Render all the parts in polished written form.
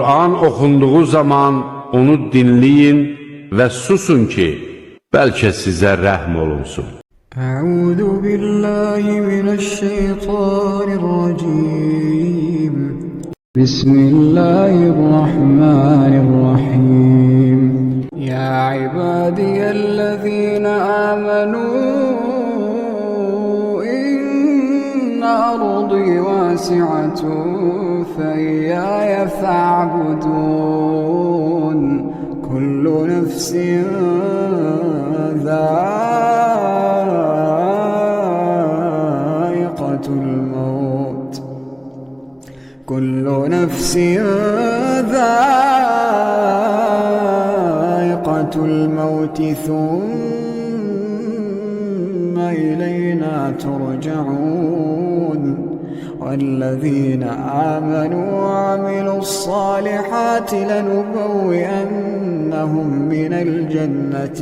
Kur'an okunduğu zaman onu dinləyin və susun ki, bəlkə sizə rəhm olunsun. أعوذ بالله من الشيطان الرجيم بسم الله الرحمن الرحيم يا عبادي الذين آمنوا إن أرضي واسعة فإياي فاعبدون كل نفس ذائقة الموت كل نفس ذائقة الموت ثم إلينا ترجعون والذين آمنوا وعملوا الصالحات لنبوئنهم من الجنة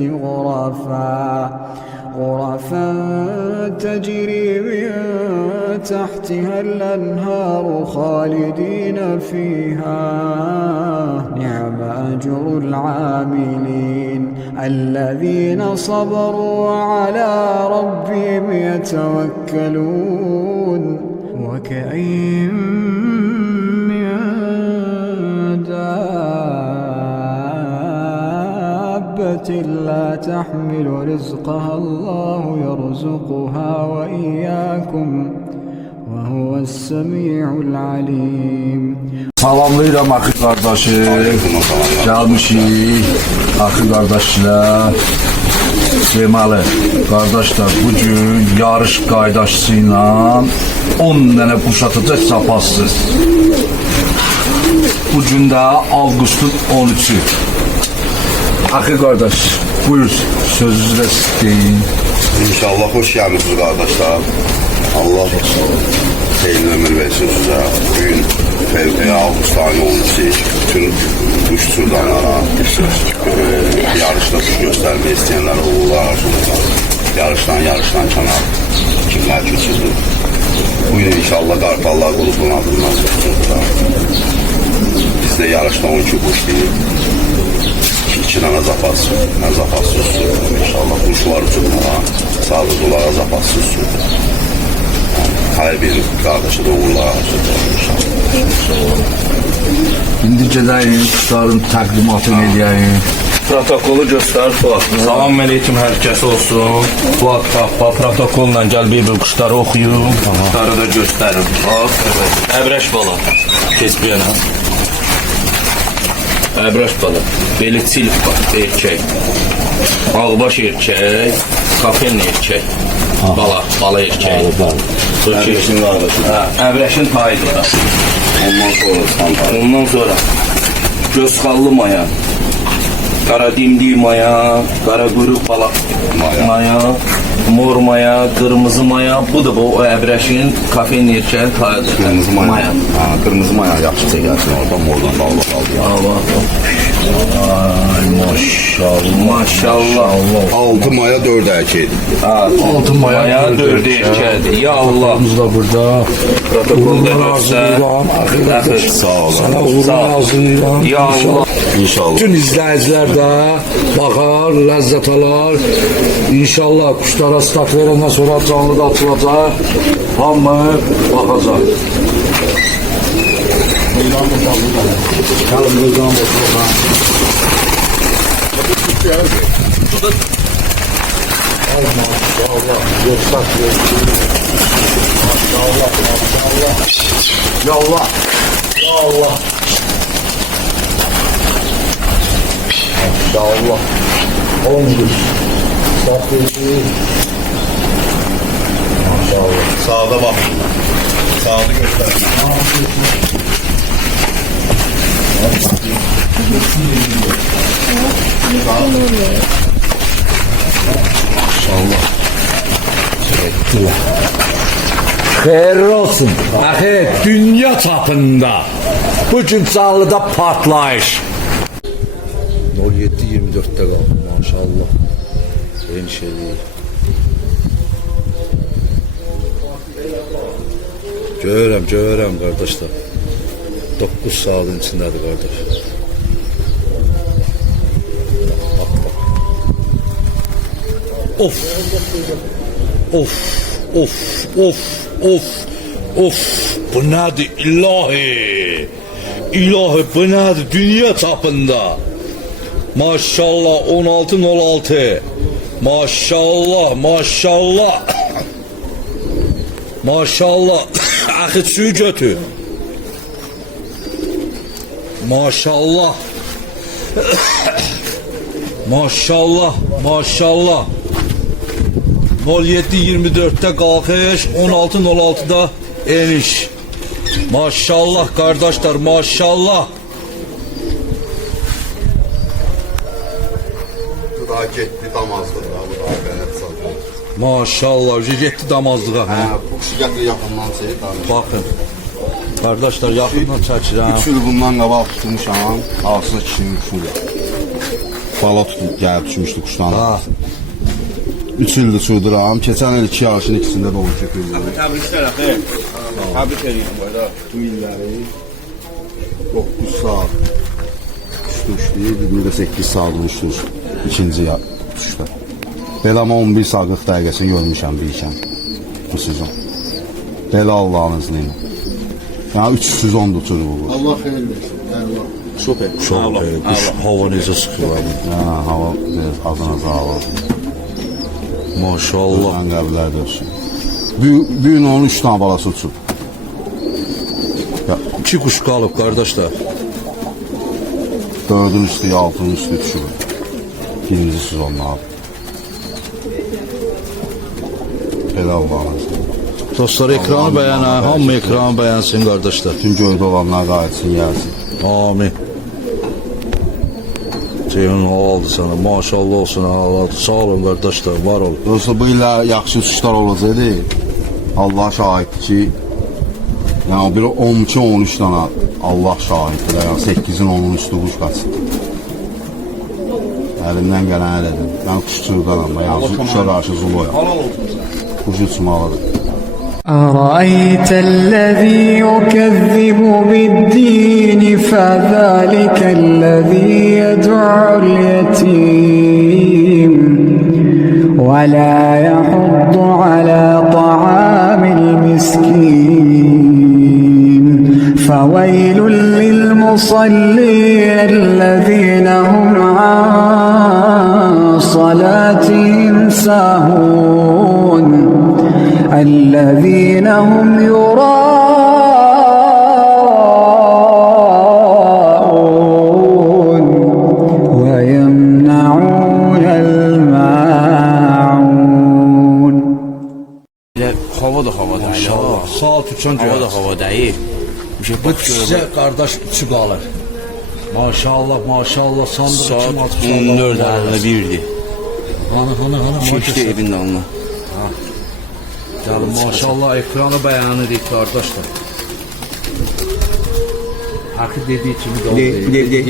غرفا تجري من تحتها الأنهار خالدين فيها نعم أجر العاملين الذين صبروا وعلى ربهم يتوكلون وكأين من دابة لا تحمل رزقها الله يرزقها وإياكم وهو السميع العليم. Salamlayıram axı qardaşı. Gəlmişik axı qardaşlar. Deməli, qardaşlar, bugün yarış qaydaşısı ilə 10 dənə quş atacaq sapazsız. Bugün də avqustun 13'ü. Axı qardaş, buyur sözünüzü də deyin. İnşallah hoş gelmişsiniz kardeşler. Allah hayırlı ömür versin size. Bugün Ağustos ayı olması bütün kuş türdanlara yarışta kuş göstermeyi isteyenler olurlar. Yarıştan kenar kimler keçirdi. Bugün inşallah kartallar grubuna adından tutacaklar. Biz de yarıştan 12 kuş değil. 2 tane zapatsız sürdüm inşallah. Kuşlar uçurmağa, sağlı dolara zapatsız sürdüm. Her bir kardeşi de uğurlar inşallah. İndi gedəyin, quşların təqdimatını edəyin. Protokolu göstər Fuat. Salam aleyküm hər kəs olsun. Fuat Qappa protokolla gəl bir quşları oxuyum. Quşları da göstərim. Bax, Əbrəş bala. Keç bir yana. Əbrəş bala. Beli çilif var, erkək. Ağbaş erkək. Kafen erkək. Bala erkək. Əbrəşin kardeşi. Əbrəşin tayıdır da. Ondan sonra gözxallı maya, qara dimdik maya, qara quyruq bala maya, mor maya, qırmızı maya. Bu da bu Əbrəşin kafein erkəyin tayıdır. Kırmızı maya. Kırmızı maya yaxşı çəkərsin oradan mordan qaldı. Ay maşallah. 6 maya 4 erkeğiydi. 6 maya 4 erkəkdir. Ya Allah. Biz da burada. Protokolda göstər. Sağ olun. Sana uğurlar hazırlayıram. Ya Allah. İnşallah. Bütün izləyicilər də baxar, ləzzət alar. İnşallah kuşlara start verəndən sonra canlı da açılacaq. Hamı baxacaq. Gəlin buradan baxalım. Ay maşallah. Göstər. Maşallah. Ya Allah. Ya Allah. Maşallah. 11. Saffeti. Maşallah. Sağda bak. Sağda göster. Maşallah. Xeyirli olsun. Axı dünya çapında bugün canlıda partlayış. 07-24'te qaldı maşallah. Eyni şey değil. Görürəm qardaşlar. 9 saatin içindədir qardaş. Bax, bax. Of. Of. Of. Of. Of. Of. Bu nədir ilahi? İlahi bu nədir? Dünya çapında. Maşallah 16.06. Maşallah, maşallah. Maşallah. Axı suyu götür. Maşallah. Maşallah, maşallah. 07.24'te qalxış, 16.06'da eniş. Maşallah kardeşler, maşallah. Bu da getdi damazlıqda, bu da qənət satır. Maşallah, getdi damazlığa. Hə, bu kişi gətir yaxından seyir. Bakın. Kardeşler yaxından çəkirəm. 3 il bundan qabaq tutmuşam, ağzına kişinin kuşuyla. Bala tutub gəlib düşmüşdü kuşdan. Ha. 3 ildir çurduram. Keçən il 2 yarışın ikisində baba köpürdü. Təbriklər axı. Təbrik edirəm bu arada. Bu illəri 9 saat uçdu, bir də 8 saat uçdur ikinci uçuşda. Belə ama 11 saat 40 dəqiqəsini görmüşəm bir ikən bu sezon. Belə Allah'ın izniyle. Yani 3 sezondur uçur bu. Allah xeyir versin. Allah. Super. Çok kuş hava necə sıxır abi. Ha, hava biraz azına sağlar. Maşallah. Allah'ın qəbirlər dörsün. Bu gün onun 3 tane balası uçub. 2 kuş qalıb kardeşler. 4'ün üstü, 6'ın üstü düşür. Birinci sezonda abi. Belə Allah'ın izniyle. Dostlar ekranı beğen ha. Hamı ekranı beğensin kardeşler. Tüm göydə olanlar qayıtsın, gəlsin. Amin. Ceyhun oldu sana. Maşallah olsun. Allah. Sağ olun kardeşler. Var olun. Dolayısıyla bu illər yaxşı uçuşlar olacaqdı. Allah şahiddir ki, yani bir 12-13 tane Allah şahiddir. Yani 8'in 10'un üstü kuş qaçdı. Əlimdən gələn elədim. Ben kuşçudan ama yani kuşa qarşı zuluya. Kuş uçmalıdır. أرأيت الذي يكذب بالدين فذلك الذي يدعو اليتيم ولا يحض على طعام المسكين فويل للمصلين الذين هم عن صلاتهم ساهون الذين هم يراءون ويمنعون الماعون. Hava da havada. Maşallah. Saat uçan Hava da göyər. havadayı. Bu sizə qardaş üçü qalır. Maşallah, maşallah. Sandığı Saat kim atmış 14:51'di. Hani. Keçdi Maşallah. evin dalına. Canım maşallah ekranı beğenirik kardeşler. Hakkı dediği kimi de oldu.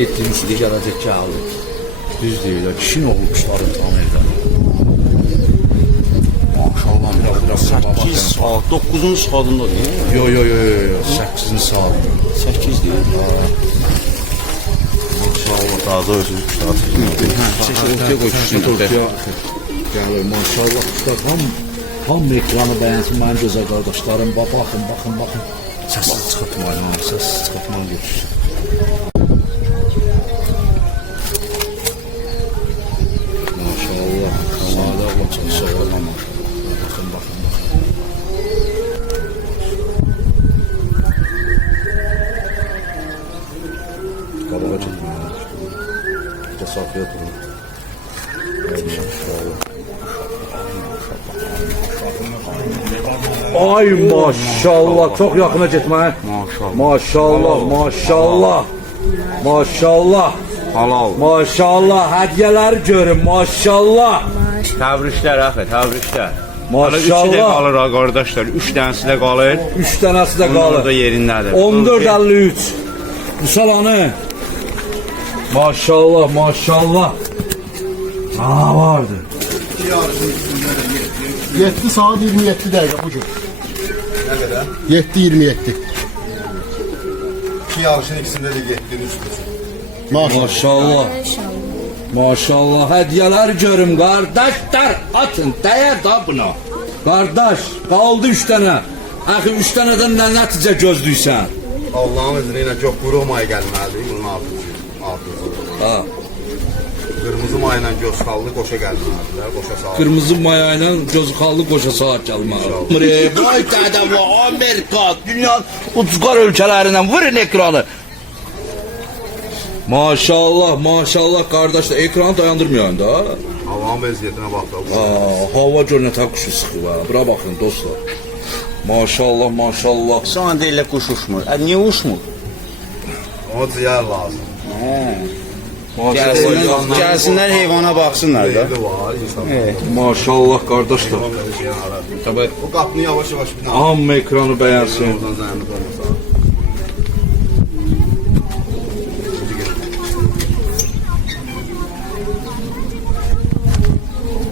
Yettiğimiz de gelecek çaldı. Düz değil. Kişinin oğlu kuşların tanıydı. Maşallah. 8 saat, 9'un saatında değil mi? Yo. 8'in saat. 8 değil. Maşallah taze özü kuşlar. Ortaya koy kişinin ortaya. Gəlir maşallah kuşlar ham ekranı beğensin mənim gözəl qardaşlarım. Baxın. Səsiz çıxırtmayın, səsiz çıxırtmayın götürsün. Maşallah. Sağda olacaq, sağlama. Baxın. Qabağa çəkməyəm. Təsafiyat olun. Ay maşallah çok yakına gitme. Maşallah. Halal. Maşallah hediyeler görün maşallah. Təbriklər axı, təbriklər. Maşallah. 3 də qalır ha qardaşlar, 3 dənəsi də qalır. 3 tanesi de Onlar da kalır. yerindədir. 14.53. Bu salanı. Maşallah. Aa vardı. 7 saat 27 dəqiqə bu gün. Nə qədər? 7:27. İki yarışın ikisinde de getdin üstüsün. Maşallah. Maşallah. Hediyeler görüm kardeşler. Atın değer da buna. Kardeş kaldı 3 tane. Axı 3 tanədən nə nəticə gözləyirsən? Allah'ın izniyle çok kuru maya gelməlidir bunun altıncı. Ha. Kırmızı mayla göz kaldı koşa gelməlidirlər. Koşa sağ. Qırmızı maya ilə gözü xallı qoşa saat gəlməli. Vay dədə və Amerika, dünyanın ucqar ölkələrindən vurun ekranı. Maşallah, maşallah qardaşlar, ekranı dayandırmayın da. Allah'ın vəziyyətinə bax da. Hava gör nə tək quşu sıxıb ha. Bura baxın dostlar. Maşallah, maşallah. Sonra deyirlər quş uçmur. Niyə uçmur? Ona ciyər lazım. Gəlsinlər heyvana baxsınlar da. Evde var insan. Maşallah qardaşlar. Tabii. O qapını yavaş yavaş bir daha. Amma ekranı bəyənsin. Oradan zəhmət olmasa.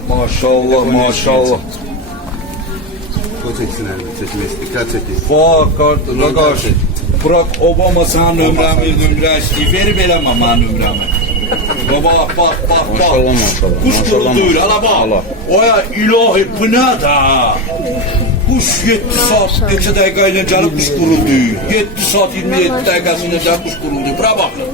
Maşallah, maşallah. O çeksin elini. Çekilmesi. Dikkat çekin. Bak qardaş. Bırak Obama sana nömrə istəyir. Verib eləmə mənə nömrəmi. Bak. Maşallah, maşallah. Kuş quruldur, hala bak. Oya ilahi bu nə da? Kuş 7 saat neçə dəqiqə ilə gəlib kuş quruldu. 7 saat 27 dəqiqəsində gəlib kuş quruldu. Bura baxın.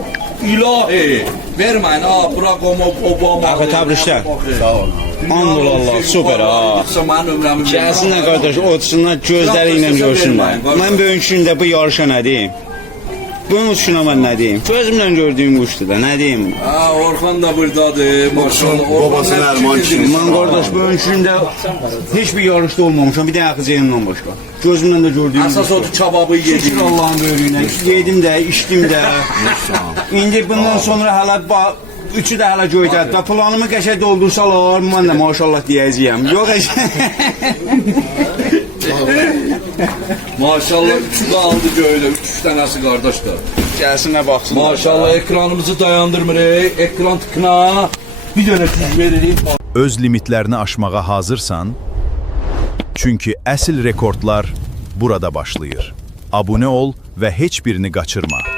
İlahi. Verməyin ha, bırak Obama. Axı təbriklər. Sağ olun. AndolAllah, super ha. Mənə nömrəmi Gəlsinlər qardaş, otursunlar gözləri ilə görsünlər. Mən böyünkündə bu yarışa nə deyim? Bunun uçuşuna mən nə deyim? Gözümlə gördüyüm quşdur da, nə deyim? Ha, Orxan da buradadır. Maşallah. Babası Nərman kimi. Mən qardaş böyünkündə heç bir yarışda olmamışam, bir də axıcıyımdan başqa. Gözümlə də gördüyüm Əsas quşdur. odur kababı yedim. Şükür Allah'ın böyrüylə. Yedim də, içdim də. İndi bundan sonra hələ üçü də hələ göydədir. Və planımı qəşəng doldursalar, mən də maşallah deyəcəyəm. Yox Maşallah 3 qaldı göydə, 3 dənəsi qardaşlar. gəlsinə baxsınlar. Maşallah ekranımızı dayandırmırıq. Ekran tıkına bir dənə düz veririk. Öz limitlərini aşmağa hazırsan, çünki əsl rekordlar burada başlayır. Abunə ol və heç birini qaçırma.